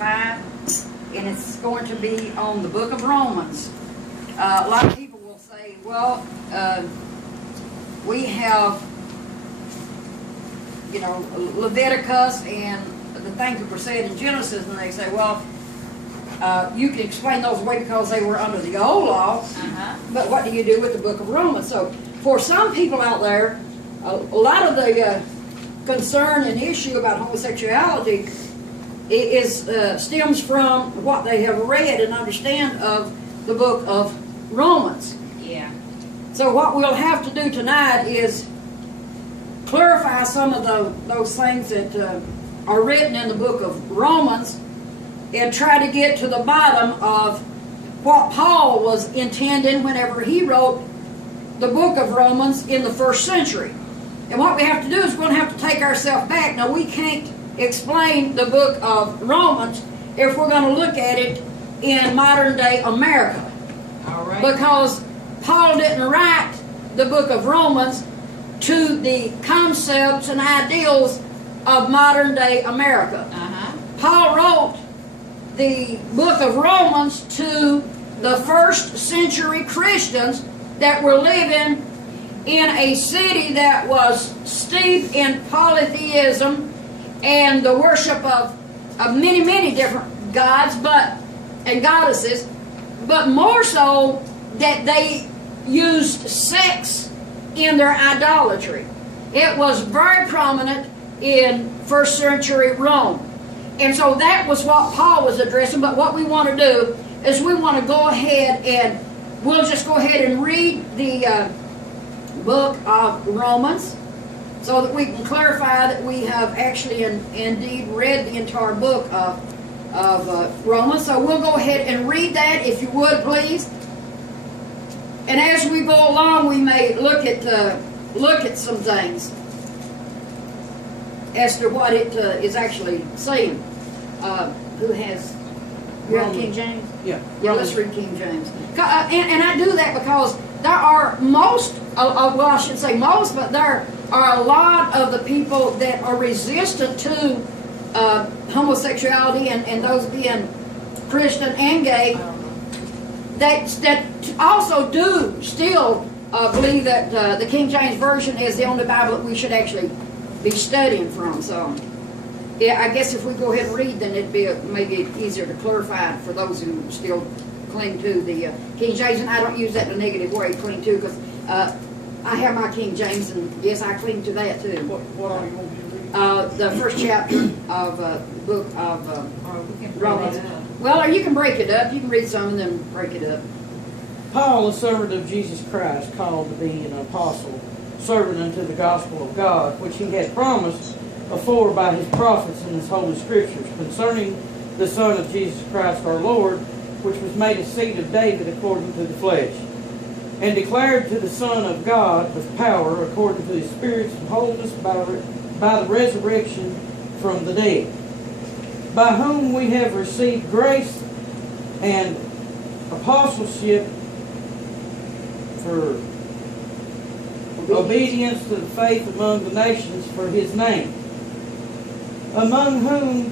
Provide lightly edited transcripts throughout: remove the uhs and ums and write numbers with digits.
5, and it's going to be on the book of Romans. A lot of people will say, well, we have, Leviticus and the things that were said in Genesis, and they say, well, you can explain those away because they were under the old law, but what do you do with the book of Romans? So for some people out there, a lot of the concern and issue about homosexuality stems from what they have read and understand of the book of Romans. Yeah. So what we'll have to do tonight is clarify some of those things that are written in the book of Romans and try to get to the bottom of what Paul was intending whenever he wrote the book of Romans in the first century. And what we have to do is we're going to have to take ourselves back. Now, we can't explain the book of Romans if we're going to look at it in modern-day America. All right. Because Paul didn't write the book of Romans to the concepts and ideals of modern-day America. Paul wrote the book of Romans to the first century Christians that were living in a city that was steeped in polytheism and the worship of many, many different gods and goddesses, but more so that they used sex in their idolatry. It was very prominent in first century Rome. And so that was what Paul was addressing. But what we want to do is we want to go ahead and we'll just go ahead and read the book of Romans so that we can clarify that we have actually indeed read the entire book of Romans. So we'll go ahead and read that, if you would, please. And as we go along, we may look at some things as to what it is actually saying. Who has? You have King James? Yeah. Yeah, let's read King James. And I do that because there are well, I shouldn't say most, but there are a lot of the people that are resistant to homosexuality and those being Christian and gay that also do still believe that the King James Version is the only Bible that we should actually be studying from. So, yeah, I guess if we go ahead and read, then it'd be maybe easier to clarify for those who still cling to the King James. And I don't use that in a negative way, cling to, because I have my King James, and yes, I cling to that too. What are you going to read? The first chapter of the book of Romans. Well, or you can break it up. You can read some and then break it up. Paul, a servant of Jesus Christ, called to be an apostle, servant unto the gospel of God, which he had promised afore by his prophets in his holy scriptures, concerning the Son of Jesus Christ our Lord, which was made a seed of David according to the flesh, and declared to the Son of God with power according to his Spirit's holiness by the resurrection from the dead, by whom we have received grace and apostleship for obedience to the faith among the nations for his name, among whom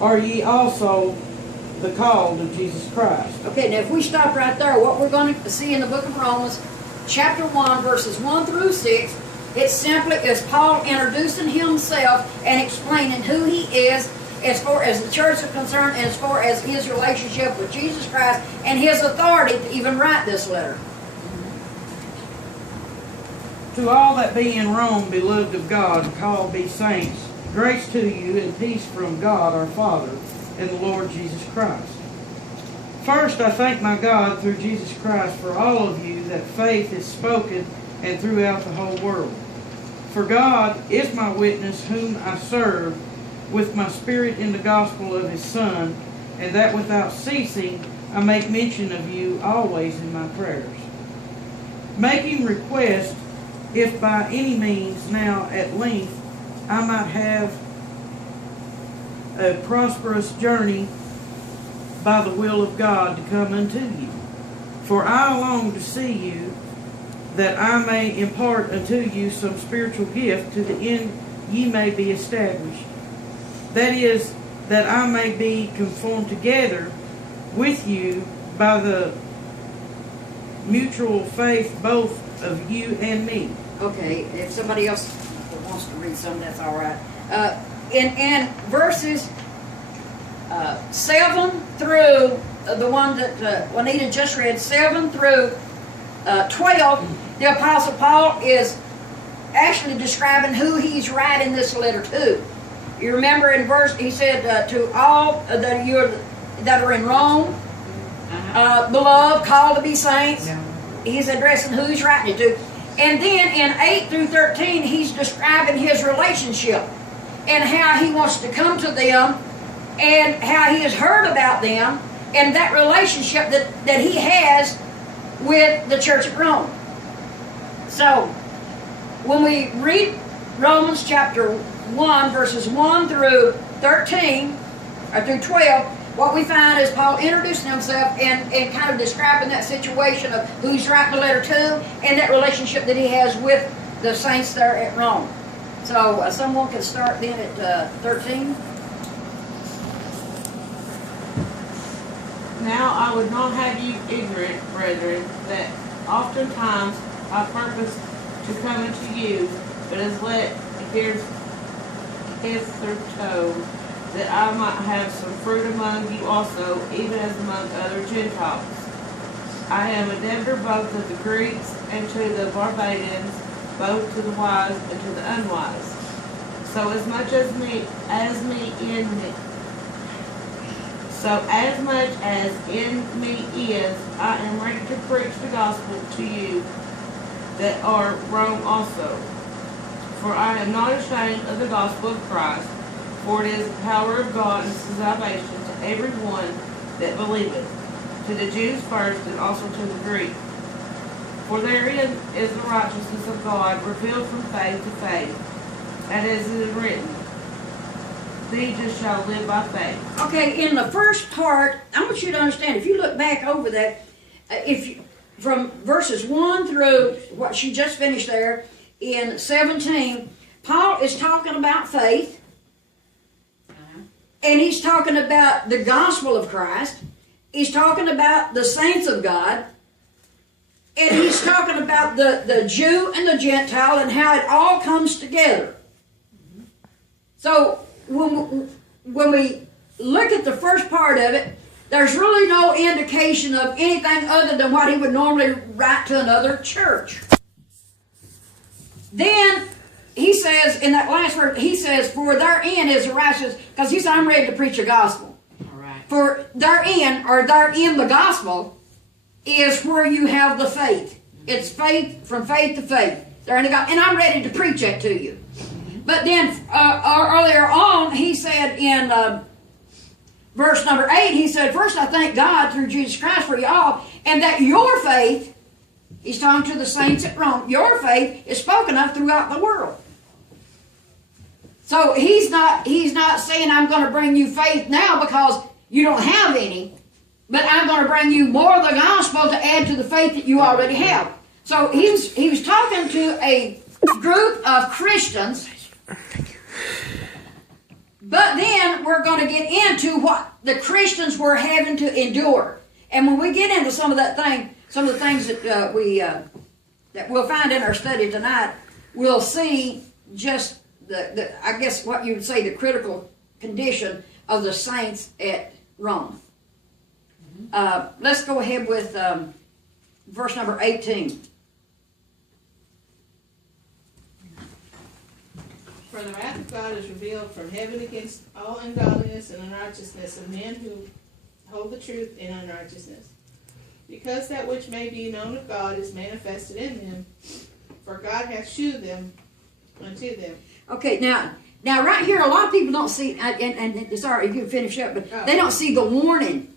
are ye also the called of Jesus Christ. Okay, now if we stop right there, what we're going to see in the book of Romans, chapter 1, verses 1 through 6, it simply is Paul introducing himself and explaining who he is as far as the church is concerned and as far as his relationship with Jesus Christ and his authority to even write this letter. To all that be in Rome, beloved of God, and called be saints, grace to you and peace from God our Father and the Lord Jesus Christ. First, I thank my God through Jesus Christ for all of you that faith is spoken and throughout the whole world. For God is my witness, whom I serve with my spirit in the gospel of his Son, and that without ceasing I make mention of you always in my prayers, making request, if by any means now at length I might have a prosperous journey by the will of God to come unto you. For I long to see you, that I may impart unto you some spiritual gift, to the end ye may be established. That is, that I may be conformed together with you by the mutual faith both of you and me. Okay, if somebody else wants to read something, that's all right. In verses 7 through the one that Juanita just read, 7 through 12, the Apostle Paul is actually describing who he's writing this letter to. You remember in verse, he said, to all that are in Rome, beloved, called to be saints. Yeah. He's addressing who he's writing it to. And then in 8 through 13, he's describing his relationship and how he wants to come to them and how he has heard about them and that relationship that he has with the church at Rome. So, when we read Romans chapter 1, verses 1 through 13, or through 12, what we find is Paul introducing himself and kind of describing that situation of who he's writing the letter to and that relationship that he has with the saints there at Rome. So someone can start then at 13. Now I would not have you ignorant, brethren, that oftentimes I purpose to come unto you, but as let hitherto, that I might have some fruit among you also, even as among other Gentiles. I am a debtor both to the Greeks and to the Barbadians, both to the wise and to the unwise. So as much as in me is, I am ready to preach the gospel to you that are Rome also. For I am not ashamed of the gospel of Christ, for it is the power of God and salvation to everyone that believeth, to the Jews first and also to the Greek. For therein is the righteousness of God revealed from faith to faith, and as it is written, the just shall live by faith. Okay, in the first part, I want you to understand, if you look back over that, from verses 1 through what she just finished there, in 17, Paul is talking about faith, and he's talking about the gospel of Christ. He's talking about the saints of God. And he's talking about the Jew and the Gentile and how it all comes together. So when we look at the first part of it, there's really no indication of anything other than what he would normally write to another church. Then he says, in that last verse, he says, for therein is the righteousness, because he said, I'm ready to preach the gospel. All right. For therein, or therein the gospel, is where you have the faith. It's faith from faith to faith. And I'm ready to preach that to you. But then earlier on, he said in verse number 8, he said, first I thank God through Jesus Christ for you all, and that your faith, he's talking to the saints at Rome, your faith is spoken of throughout the world. So he's not saying I'm going to bring you faith now because you don't have any, but I'm going to bring you more of the gospel to add to the faith that you already have. So he was talking to a group of Christians, but then we're going to get into what the Christians were having to endure. And when we get into some of the things that we'll find in our study tonight, we'll see just I guess what you would say the critical condition of the saints at Rome. Let's go ahead with verse number 18. For the wrath of God is revealed from heaven against all ungodliness and unrighteousness of men who hold the truth in unrighteousness, because that which may be known of God is manifested in them, for God hath shewed them unto them. Okay, now right here, a lot of people don't see, and sorry if you finish up, but they don't see the warning.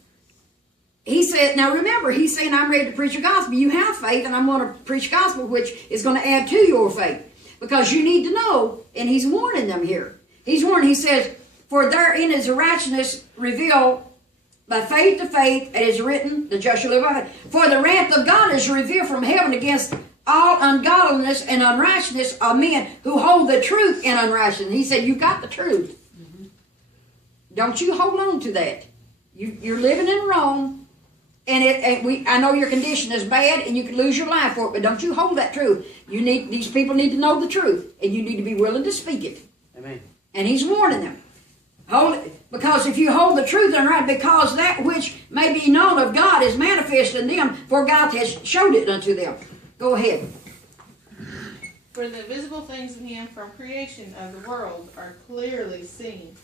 He said, now remember, he's saying, I'm ready to preach the gospel. You have faith, and I'm going to preach gospel, which is going to add to your faith. Because you need to know, and he's warning them here. He's warning, he says, for therein is the righteousness revealed by faith to faith, as is written, the just shall live by faith. For the wrath of God is revealed from heaven against all ungodliness and unrighteousness of men who hold the truth in unrighteousness. He said, you got the truth. Don't you hold on to that. You're living in Rome, and I know your condition is bad, and you could lose your life for it. But don't you hold that truth. These people need to know the truth, and you need to be willing to speak it. Amen. And he's warning them. Hold it, because if you hold the truth and right, because that which may be known of God is manifest in them, for God has showed it unto them. Go ahead. For the visible things in him from creation of the world are clearly seen,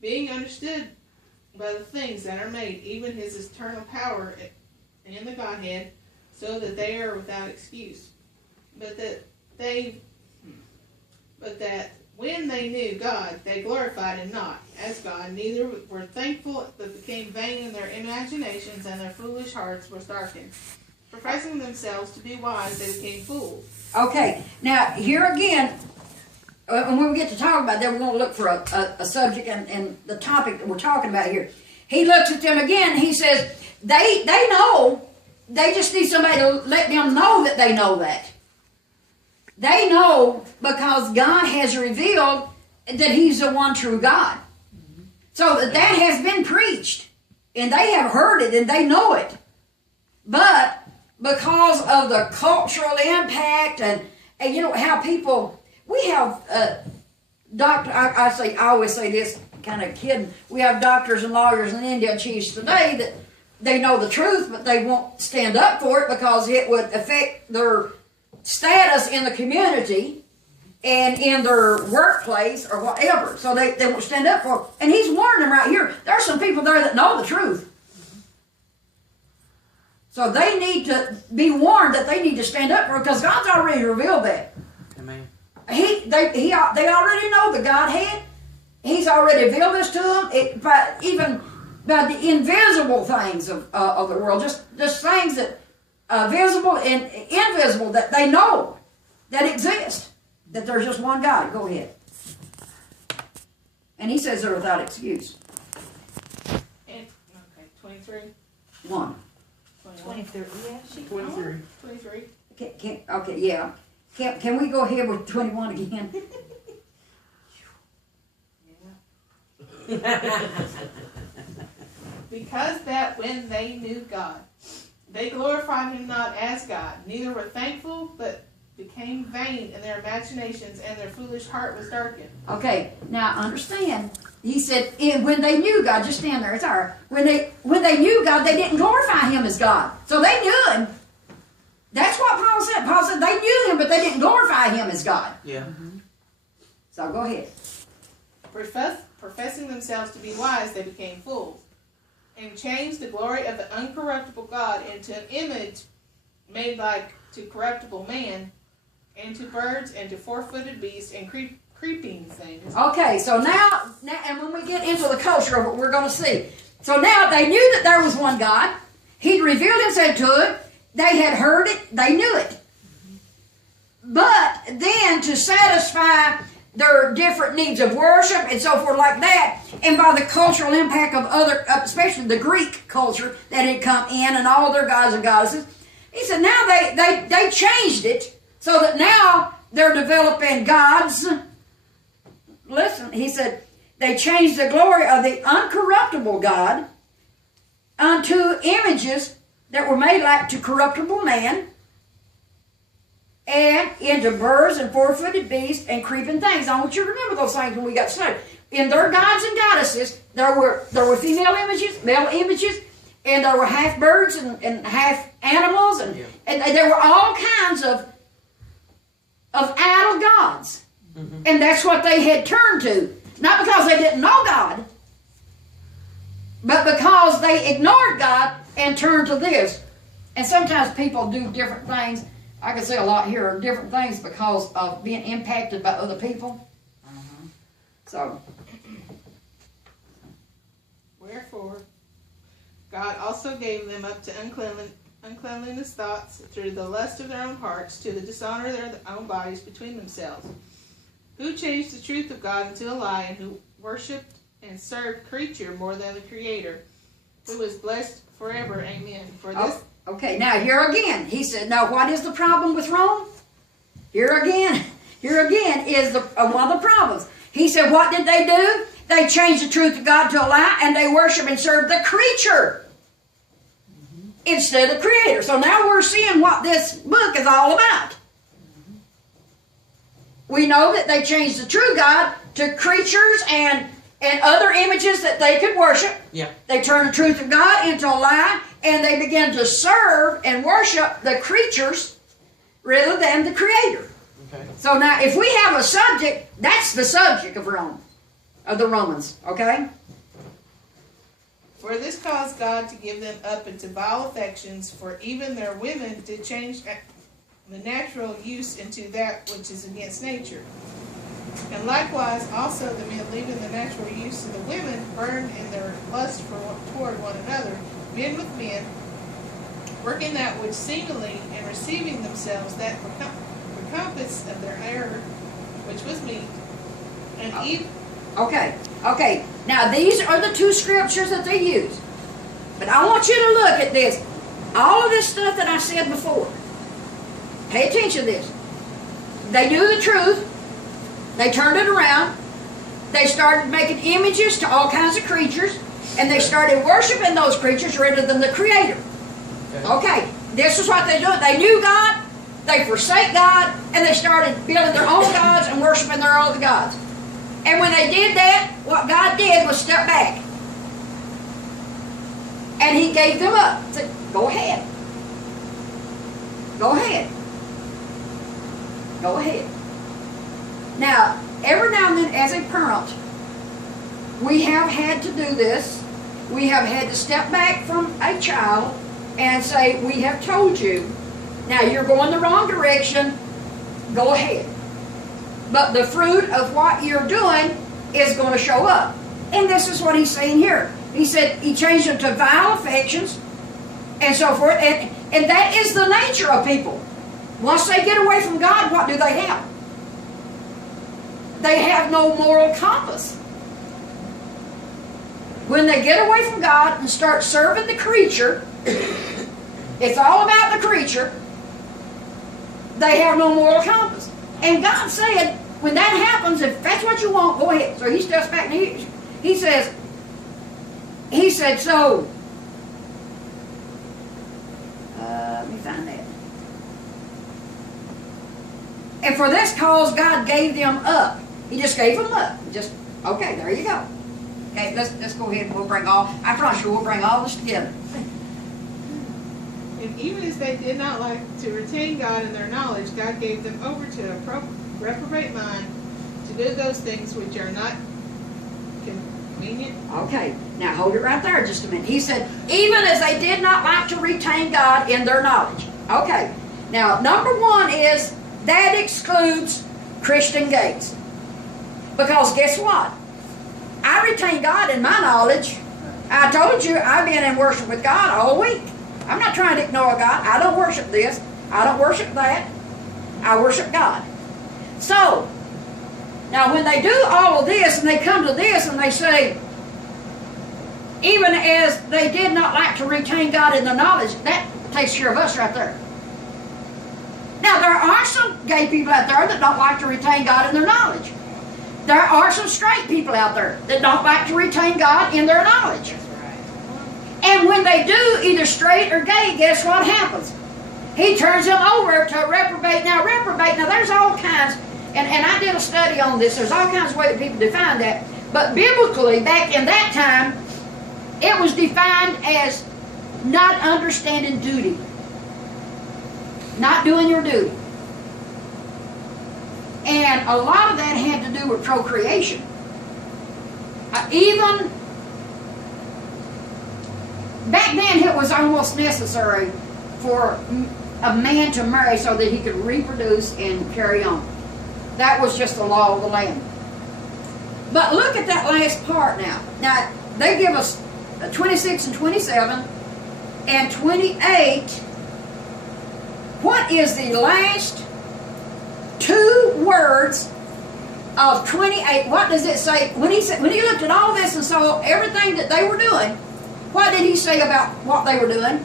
being understood by the things that are made, even his eternal power in the Godhead, so that they are without excuse. But that when they knew God, they glorified him not as God, neither were thankful, but became vain in their imaginations, and their foolish hearts were darkened. Professing themselves to be wise, they became fools. Okay, now here again, and when we get to talk about that, we're going to look for a subject and the topic that we're talking about here. He looks at them again. He says, they know. They just need somebody to let them know that they know that. They know because God has revealed that he's the one true God. So that has been preached. And they have heard it and they know it. But because of the cultural impact and you know how people, we have I always say this kind of kidding, we have doctors and lawyers and Indian chiefs today that they know the truth, but they won't stand up for it because it would affect their status in the community and in their workplace or whatever. So they won't stand up for it. And he's warning them right here. There are some people there that know the truth. So they need to be warned that they need to stand up for it because God's already revealed that. Amen. They already know the Godhead. He's already revealed this to them. Even by the invisible things of the world, just things that visible and invisible that they know that exist. That there's just one God. Go ahead. And he says they're without excuse. And, okay, 23. 1. 23. Yeah, she. 23. 23. Okay, yeah. Can we go ahead with 21 again? Because that when they knew God, they glorified him not as God, neither were thankful, but became vain in their imaginations, and their foolish heart was darkened. Okay, now understand. He said, when they knew God, just stand there, it's all right. When they knew God, they didn't glorify him as God. So they knew him. That's what Paul said. Paul said they knew him, but they didn't glorify him as God. Yeah. So go ahead. Professing themselves to be wise, they became fools, and changed the glory of the uncorruptible God into an image made like to corruptible man, and to birds, and to four-footed beasts, and creeping things. Okay, so now, and when we get into the culture of it, we're going to see. So now they knew that there was one God. He'd revealed himself to it. They had heard it. They knew it. But then to satisfy their different needs of worship and so forth like that, and by the cultural impact of other, especially the Greek culture that had come in and all their gods and goddesses, he said now they changed it so that now they're developing gods. Listen, he said they changed the glory of the uncorruptible God unto images that were made like to corruptible man, and into birds and four-footed beasts and creeping things. I want you to remember those things when we got started. In their gods and goddesses, there were female images, male images, and there were half birds and half animals, and there were all kinds of idol gods. Mm-hmm. And that's what they had turned to. Not because they didn't know God, but because they ignored God and turned to this. And sometimes people do different things. I can say a lot here of different things because of being impacted by other people. Uh-huh. So. Wherefore, God also gave them up to uncleanliness thoughts through the lust of their own hearts, to the dishonor of their own bodies between themselves, who changed the truth of God into a lie, and who worshipped and served creature more than the Creator, who is blessed forever. Amen. For this. Okay, now here again, he said, now what is the problem with Rome? Here again is one of the problems. He said, what did they do? They change the truth of God to a lie, and they worship and serve the creature instead of the Creator. So now we're seeing what this book is all about. We know that they changed the true God to creatures and other images that they could worship. Yeah. They turned the truth of God into a lie, and they began to serve and worship the creatures rather than the Creator. Okay. So now, if we have a subject, that's the subject of Rome, of the Romans, okay? For this caused God to give them up into vile affections, for even their women did change the natural use into that which is against nature. And likewise also the men leaving the natural use of the women burned in their lust toward one another, men with men, working that which seemingly, and receiving themselves that compass of their error, which was meat, and even. Okay. Now, these are the two scriptures that they use. But I want you to look at this. All of this stuff that I said before. Pay attention to this. They knew the truth. They turned it around. They started making images to all kinds of creatures. And they started worshiping those creatures rather than the Creator. Okay. This is what they do. They knew God. They forsake God. And they started building their own gods and worshiping their own gods. And when they did that, what God did was step back. And He gave them up. He said, go ahead. Go ahead. Go ahead. Now, every now and then as a parent, we have had to do this. We have had to step back from a child and say, we have told you, now you're going the wrong direction, go ahead. But the fruit of what you're doing is going to show up. And this is what he's saying here. He said he changed them to vile affections and so forth. And that is the nature of people. Once they get away from God, what do they have? They have no moral compass. When they get away from God and start serving the creature, it's all about the creature, they have no moral compass. And God said, when that happens, if that's what you want, go ahead. So he steps back and he said, so, let me find that. And for this cause, God gave them up. He just gave them up. Just, okay, there you go. Okay, let's go ahead and we'll bring I promise you, we'll bring all this together. And even as they did not like to retain God in their knowledge, God gave them over to a reprobate mind to do those things which are not convenient. Okay, now hold it right there just a minute. He said, even as they did not like to retain God in their knowledge. Okay, now number one is that excludes Christian gates. Because guess what? I retain God in my knowledge. I told you I've been in worship with God all week. I'm not trying to ignore God. I don't worship this. I don't worship that. I worship God. So, now when they do all of this and they come to this and they say, even as they did not like to retain God in their knowledge, that takes care of us right there. Now there are some gay people out there that don't like to retain God in their knowledge. There are some straight people out there that don't like to retain God in their knowledge. And when they do, either straight or gay, guess what happens? He turns them over to a reprobate. Now there's all kinds, and I did a study on this, there's all kinds of ways that people define that. But biblically, back in that time, it was defined as not understanding duty. Not doing your duty. And a lot of that had to do with procreation. Even back then it was almost necessary for a man to marry so that he could reproduce and carry on. That was just the law of the land. But look at that last part now. Now, they give us 26 and 27 and 28. What is the last two words of 28? What does it say? When he looked at all this and saw everything that they were doing, what did he say about what they were doing?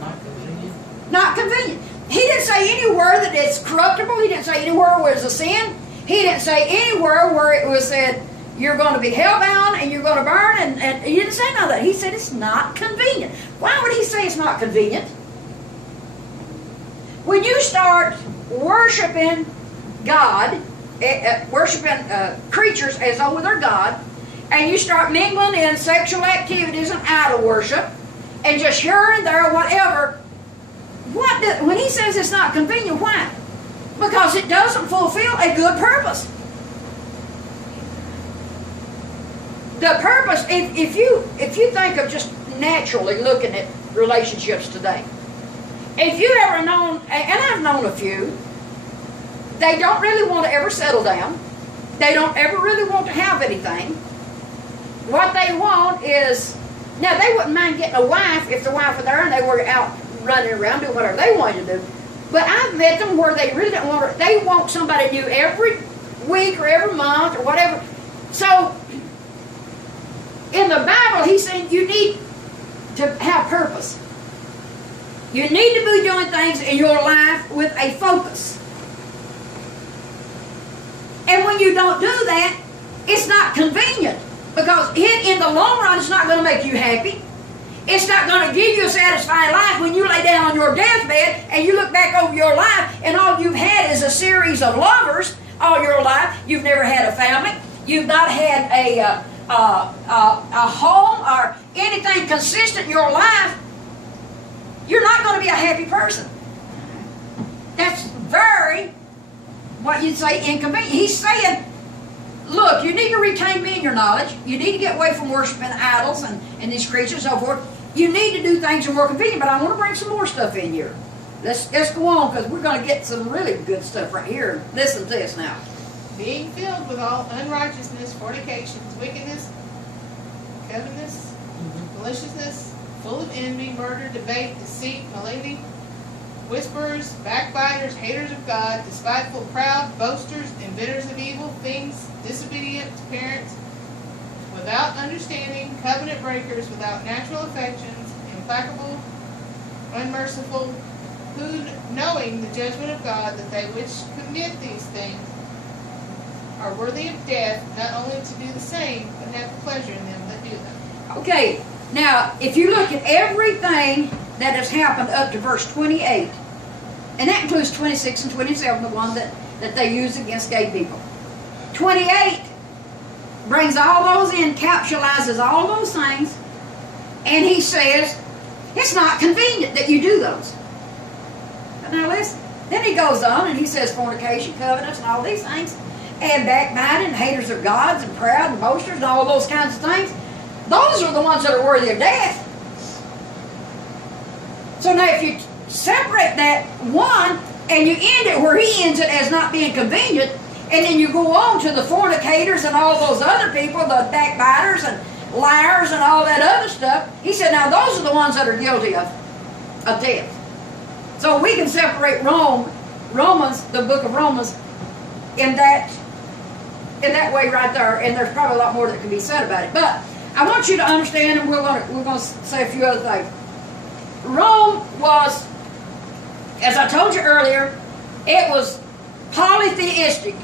Not convenient. Not convenient. He didn't say anywhere that it's corruptible. He didn't say anywhere where it's a sin. He didn't say anywhere where it was said you're going to be hellbound and you're going to burn, and he didn't say none of that. He said it's not convenient. Why would he say it's not convenient? When you start worshiping God, worshiping creatures as though they're God, and you start mingling in sexual activities and idol worship, and just here and there, whatever, when he says it's not convenient, why? Because it doesn't fulfill a good purpose. The purpose, if you think of just naturally looking at relationships today, if you ever known, and I've known a few, they don't really want to ever settle down. They don't ever really want to have anything. What they want is, now they wouldn't mind getting a wife if the wife were there and they were out running around doing whatever they wanted to do. But I've met them where they really don't want to, they want somebody new every week or every month or whatever. So, in the Bible, he's saying you need to have purpose. You need to be doing things in your life with a focus. And when you don't do that, it's not convenient. Because in the long run, it's not going to make you happy. It's not going to give you a satisfying life when you lay down on your deathbed and you look back over your life and all you've had is a series of lovers all your life. You've never had a family. You've not had a home or anything consistent in your life. You're not going to be a happy person. That's very, what you'd say, inconvenient. He's saying, look, you need to retain me in your knowledge. You need to get away from worshiping idols and these creatures and so forth. You need to do things that are more convenient, but I want to bring some more stuff in here. Let's go on, because we're going to get some really good stuff right here. Listen to this now. Being filled with all unrighteousness, fornications, wickedness, covetousness, maliciousness, full of envy, murder, debate, deceit, malignity, whisperers, backbiters, haters of God, despiteful, proud, boasters, inventors of evil things, disobedient to parents, without understanding, covenant breakers, without natural affections, implacable, unmerciful, who, knowing the judgment of God, that they which commit these things are worthy of death, not only to do the same, but have pleasure in them that do them. Okay, now, if you look at everything that has happened up to verse 28, and that includes 26 and 27, the one that they use against gay people. 28 brings all those in, capsulizes all those things, and he says, it's not convenient that you do those. But now listen, then he goes on and he says fornication, covenants, and all these things, and backbiting, and haters of gods, and proud, and boasters, and all those kinds of things. Those are the ones that are worthy of death. So now if you separate that one, and you end it where he ends it as not being convenient, and then you go on to the fornicators and all those other people, the backbiters and liars and all that other stuff, he said, now those are the ones that are guilty of death. So we can separate Romans, the book of Romans, in that way right there, and there's probably a lot more that can be said about it. But I want you to understand, and we're going to say a few other things. Rome was, as I told you earlier, it was polytheistic,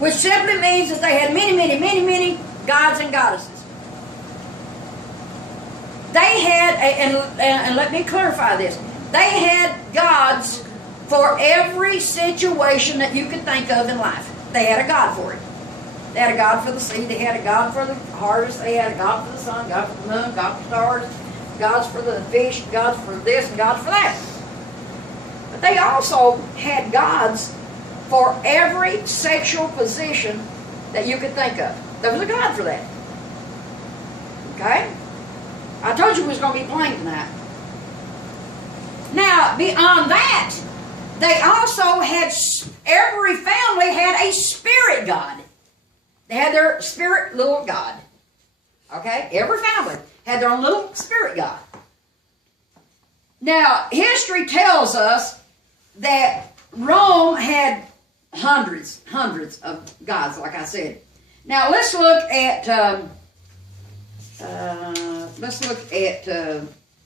which simply means that they had many gods and goddesses. They had, and let me clarify this, they had gods for every situation that you could think of in life. They had a god for it. They had a god for the sea, they had a god for the harvest, they had a god for the sun, god for the moon, god for the stars, gods for the fish, gods for this, and gods for that. But they also had gods for every sexual position that you could think of. There was a god for that. Okay? I told you we was going to be playing tonight. Now, beyond that, they also had, every family had a spirit god. They had their spirit little god. Okay? Every family had their own little spirit god. Now, history tells us that Rome had hundreds of gods, like I said. Now, let's look at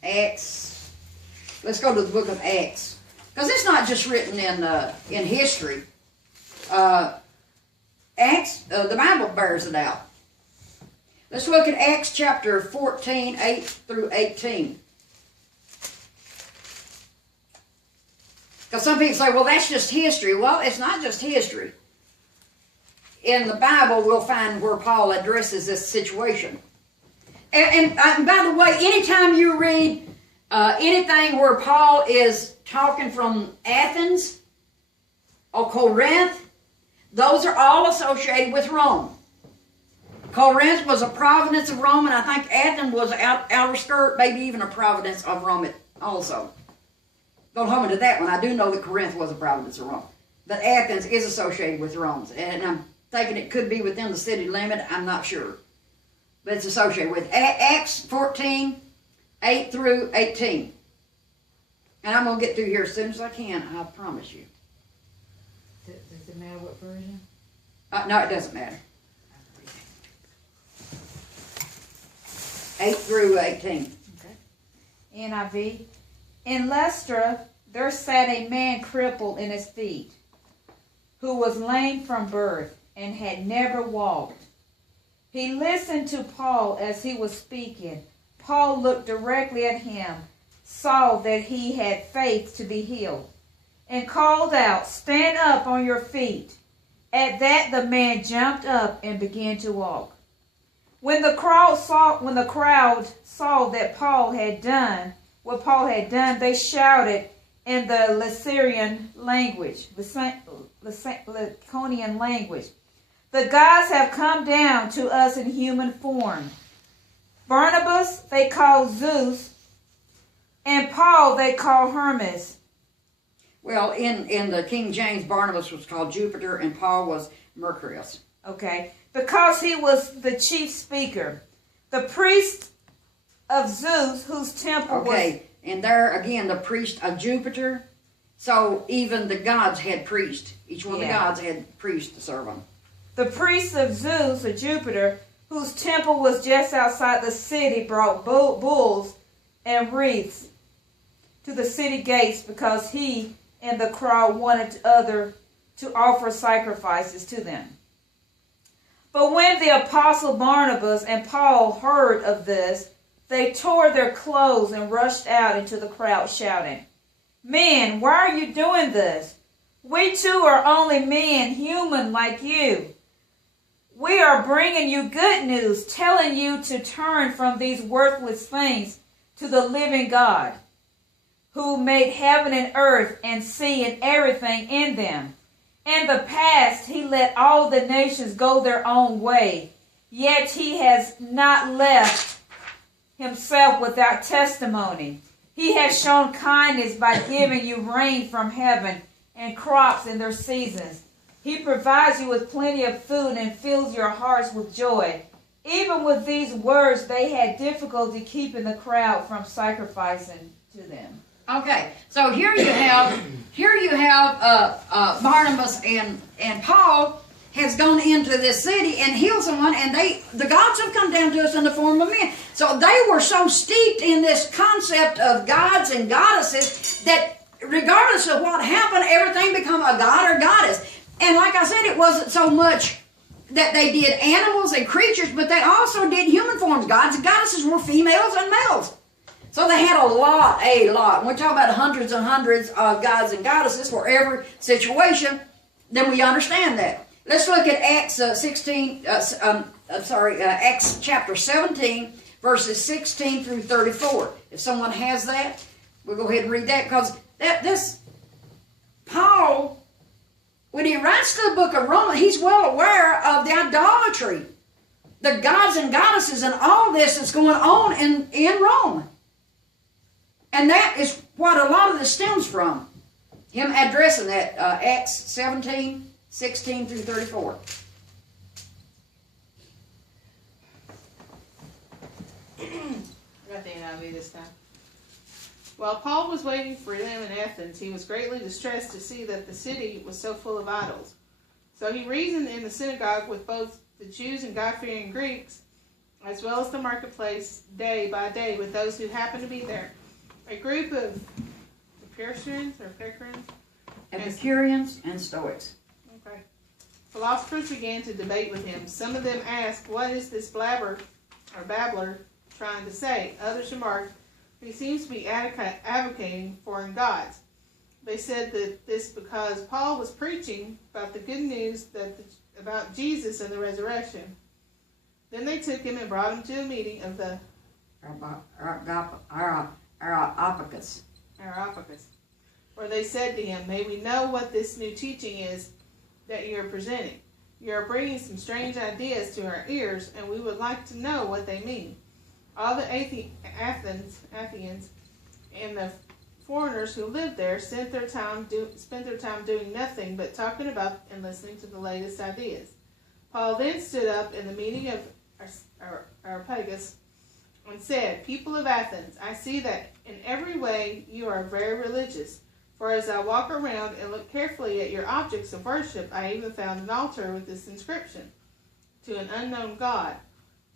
Acts. Let's go to the book of Acts, because it's not just written in history. Acts, the Bible bears it out. Let's look at Acts chapter 14, 8 through 18. Because some people say, well, that's just history. Well, it's not just history. In the Bible, we'll find where Paul addresses this situation. And by the way, anytime you read anything where Paul is talking from Athens or Corinth, those are all associated with Rome. Corinth was a province of Rome, and I think Athens was outer skirt, maybe even a province of Rome also. Don't hold me to that one. I do know that Corinth was a province of Rome. But Athens is associated with Rome. And I'm thinking it could be within the city limit. I'm not sure. But it's associated with Acts 14, 8 through 18. And I'm going to get through here as soon as I can, I promise you. Does it matter what version? No, it doesn't matter. 8 through 18. Okay. NIV. In Lystra, there sat a man crippled in his feet, who was lame from birth and had never walked. He listened to Paul as he was speaking. Paul looked directly at him, saw that he had faith to be healed, and called out, "Stand up on your feet." At that the man jumped up and began to walk. When the crowd saw that Paul had done what Paul had done, they shouted in the Lycaonian language, Lycaonian language, "The gods have come down to us in human form." Barnabas they called Zeus, and Paul they called Hermes. Well, in the King James, Barnabas was called Jupiter, and Paul was Mercurius. Okay, because he was the chief speaker. The priest of Zeus, whose temple was... Okay, and there again, the priest of Jupiter. So even the gods had priests. Each one of the gods had priests to serve them. The priest of Zeus, or Jupiter, whose temple was just outside the city, brought bulls and wreaths to the city gates because he and the crowd wanted to offer sacrifices to them. But when the apostle Barnabas and Paul heard of this, they tore their clothes and rushed out into the crowd shouting, "Men, why are you doing this? We too are only men, human like you. We are bringing you good news, telling you to turn from these worthless things to the living God, who made heaven and earth and sea and everything in them. In the past, he let all the nations go their own way, yet he has not left himself without testimony. He has shown kindness by giving you rain from heaven and crops in their seasons. He provides you with plenty of food and fills your hearts with joy." Even with these words, they had difficulty keeping the crowd from sacrificing to them. Okay, so here you have Barnabas and Paul has gone into this city and healed someone, and the gods have come down to us in the form of men. So they were so steeped in this concept of gods and goddesses that regardless of what happened, everything became a god or goddess. And like I said, it wasn't so much that they did animals and creatures, but they also did human forms. Gods and goddesses were females and males. So they had a lot. When we talk about hundreds and hundreds of gods and goddesses for every situation, then we understand that. Let's look at Acts Acts chapter 17, verses 16 through 34. If someone has that, we'll go ahead and read that, because this Paul, when he writes the book of Romans, he's well aware of the idolatry, the gods and goddesses, and all this that's going on in Rome. And that is what a lot of this stems from. Him addressing that, Acts 17, 16 through 34. Got the NIV this time. While Paul was waiting for them in Athens, he was greatly distressed to see that the city was so full of idols. So he reasoned in the synagogue with both the Jews and God-fearing Greeks, as well as the marketplace day by day with those who happened to be there. A group of Epicureans Epicureans and Stoics. Okay. Philosophers began to debate with him. Some of them asked, "What is this babbler trying to say?" Others remarked, "He seems to be advocating foreign gods." They said that this because Paul was preaching about the good news about Jesus and the resurrection. Then they took him and brought him to a meeting of the Areopagus, where they said to him, "May we know what this new teaching is that you are presenting? You are bringing some strange ideas to our ears, and we would like to know what they mean." All the Athenians and the foreigners who lived there spent their time doing nothing but talking about and listening to the latest ideas. Paul then stood up in the meeting of Areopagus and said, "People of Athens, I see that in every way you are very religious. For as I walk around and look carefully at your objects of worship, I even found an altar with this inscription, 'To an unknown God.'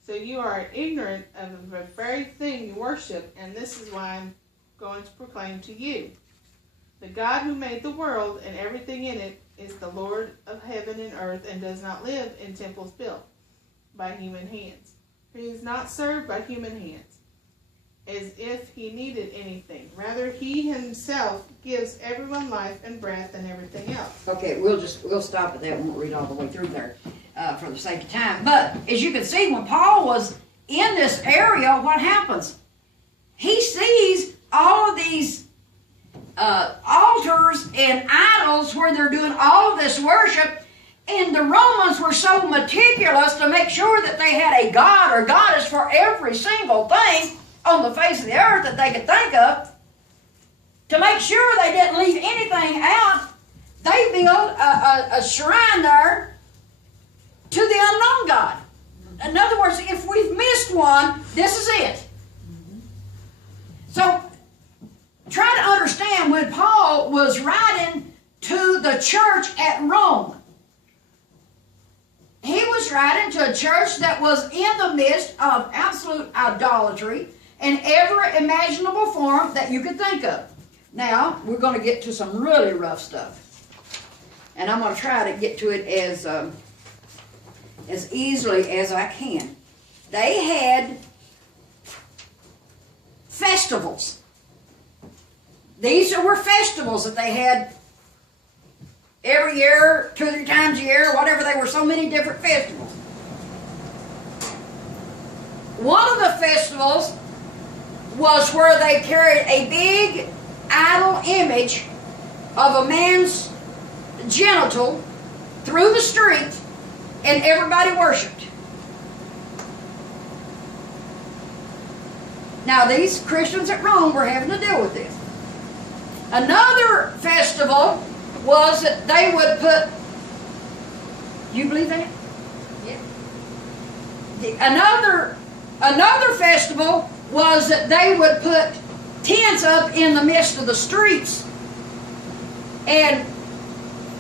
So you are ignorant of the very thing you worship, and this is why I'm going to proclaim to you. The God who made the world and everything in it is the Lord of heaven and earth, and does not live in temples built by human hands. He is not served by human hands, as if he needed anything. Rather, he himself gives everyone life and breath and everything else." Okay, we'll stop at that. We won't read all the way through there for the sake of time. But as you can see, when Paul was in this area, what happens? He sees all of these altars and idols where they're doing all of this worship, and the Romans were so meticulous to make sure that they had a god or goddess for every single thing on the face of the earth that they could think of. To make sure they didn't leave anything out, they built a shrine there to the unknown God. In other words, if we've missed one, this is it. So try to understand, when Paul was writing to the church at Rome, he was writing to a church that was in the midst of absolute idolatry in every imaginable form that you could think of. Now, we're going to get to some really rough stuff. And I'm going to try to get to it as easily as I can. They had festivals. These were festivals that they had every year, 2 or 3 times a year, whatever. They were so many different festivals. One of the festivals was where they carried a big idol image of a man's genital through the street, and everybody worshipped. Now, these Christians at Rome were having to deal with this. Another festival was that they would put, you believe that? Yeah. Another festival was that they would put tents up in the midst of the streets, and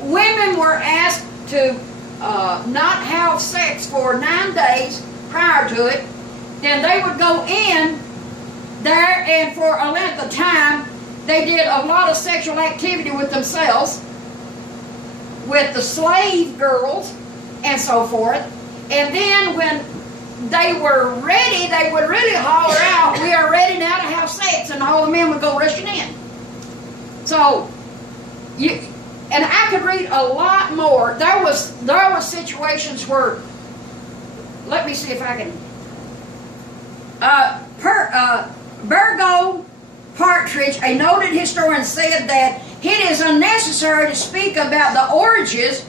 women were asked to not have sex for 9 days prior to it. Then they would go in there, and for a length of time they did a lot of sexual activity with themselves, with the slave girls and so forth. And then when they were ready, they would really holler out, "We are ready now to have sex," and all the men would go rushing in. So, and I could read a lot more. There was situations where, let me see if I can. Burgo Partridge, a noted historian, said that it is unnecessary to speak about the orgies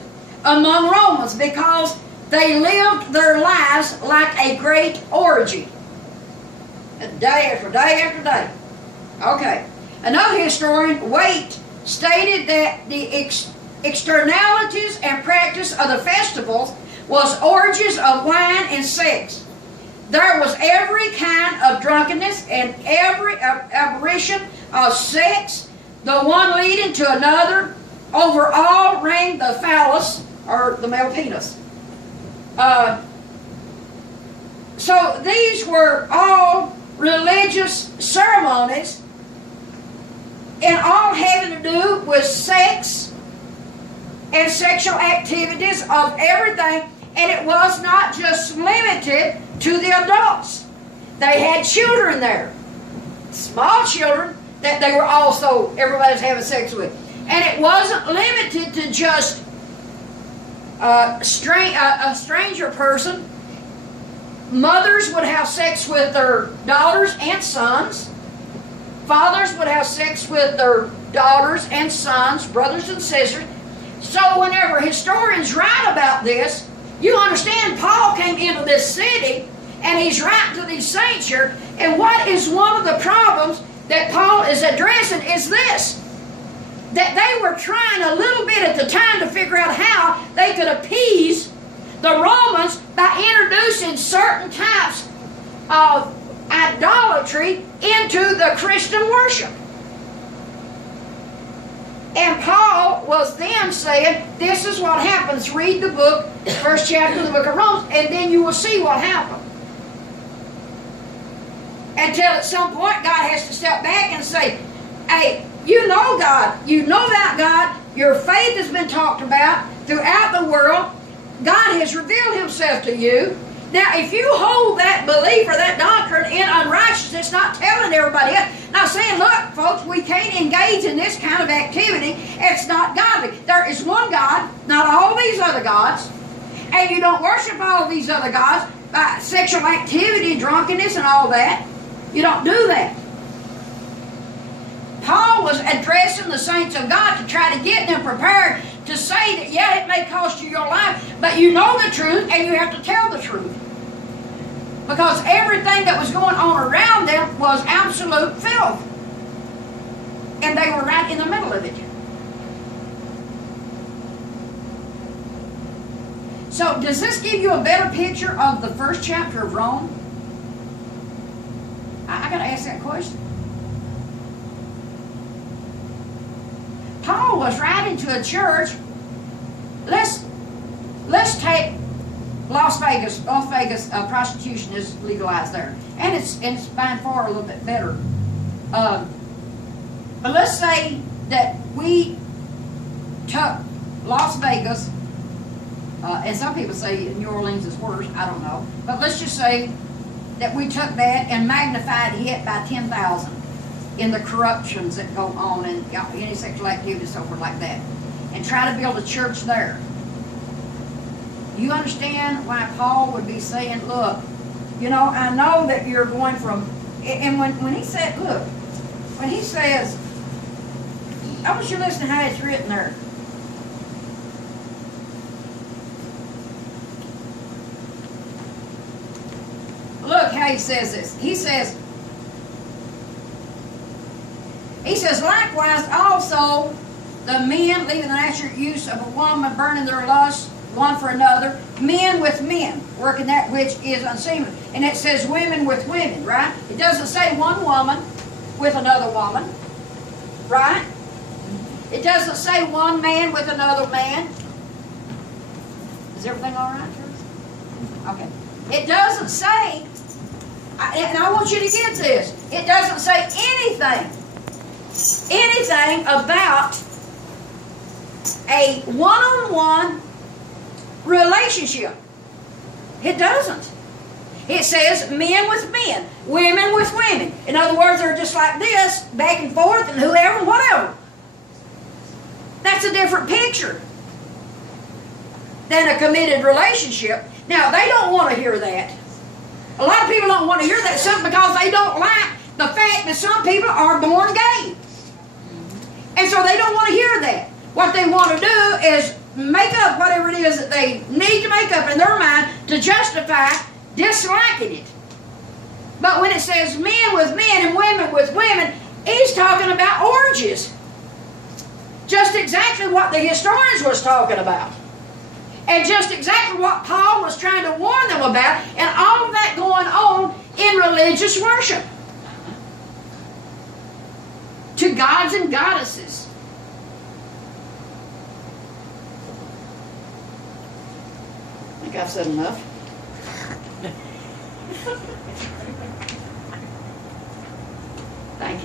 among Romans because they lived their lives like a great orgy, day after day after day. Okay. Another historian, Waite, stated that the externalities and practice of the festivals was orgies of wine and sex. There was every kind of drunkenness and every aberration of sex, the one leading to another. Over all reigned the phallus, or the male penis. So these were all religious ceremonies, and all having to do with sex and sexual activities of everything, and it was not just limited to the adults. They had children there, small children that they were also, everybody was having sex with. And it wasn't limited to just a stranger person. Mothers would have sex with their daughters and sons. Fathers would have sex with their daughters and sons, brothers and sisters. So whenever historians write about this, you understand Paul came into this city and he's writing to these saints here. And what is one of the problems that Paul is addressing is this: that they were trying a little bit at the time to figure out how they could appease the Romans by introducing certain types of idolatry into the Christian worship. And Paul was then saying, this is what happens. Read the book, first chapter of the book of Romans, and then you will see what happened. Until at some point God has to step back and say, hey, you know God, you know about God, your faith has been talked about throughout the world, God has revealed Himself to you. Now, if you hold that belief or that doctrine in unrighteousness, not telling everybody else, not saying, look, folks, we can't engage in this kind of activity, it's not godly. There is one God, not all these other gods, and you don't worship all these other gods by sexual activity, drunkenness, and all that. You don't do that. Paul was addressing the saints of God to try to get them prepared to say that, yeah, it may cost you your life, but you know the truth and you have to tell the truth. Because everything that was going on around them was absolute filth. And they were right in the middle of it. So, does this give you a better picture of the first chapter of Rome? I got to ask that question. Paul was writing to a church. Let's take Las Vegas. Las Vegas prostitution is legalized there, and it's by far a little bit better. But let's say that we took Las Vegas, and some people say New Orleans is worse. I don't know, but let's just say that we took that and magnified it by 10,000 in the corruptions that go on and any sexual activity and so forth like that, and try to build a church there. You understand why Paul would be saying, look, you know, I know that you're going from, and when he said, look, when he says, I want you to listen to how it's written there. Look how he says this. He says, likewise also the men leaving the natural use of a woman, burning their lust one for another, men with men, working that which is unseemly. And it says women with women, right? It doesn't say one woman with another woman, right? It doesn't say one man with another man. Is everything all right, Teresa? Okay. It doesn't say, and I want you to get this, it doesn't say anything about a one-on-one relationship. It doesn't. It says men with men, women with women. In other words, they're just like this, back and forth, and whoever, whatever. That's a different picture than a committed relationship. Now, they don't want to hear that. A lot of people don't want to hear that simply because they don't like the fact that some people are born gay. And so they don't want to hear that. What they want to do is make up whatever it is that they need to make up in their mind to justify disliking it. But when it says men with men and women with women, he's talking about orgies. Just exactly what the historians was talking about. And just exactly what Paul was trying to warn them about, and all of that going on in religious worship. To gods and goddesses. I think I've said enough. Thank you.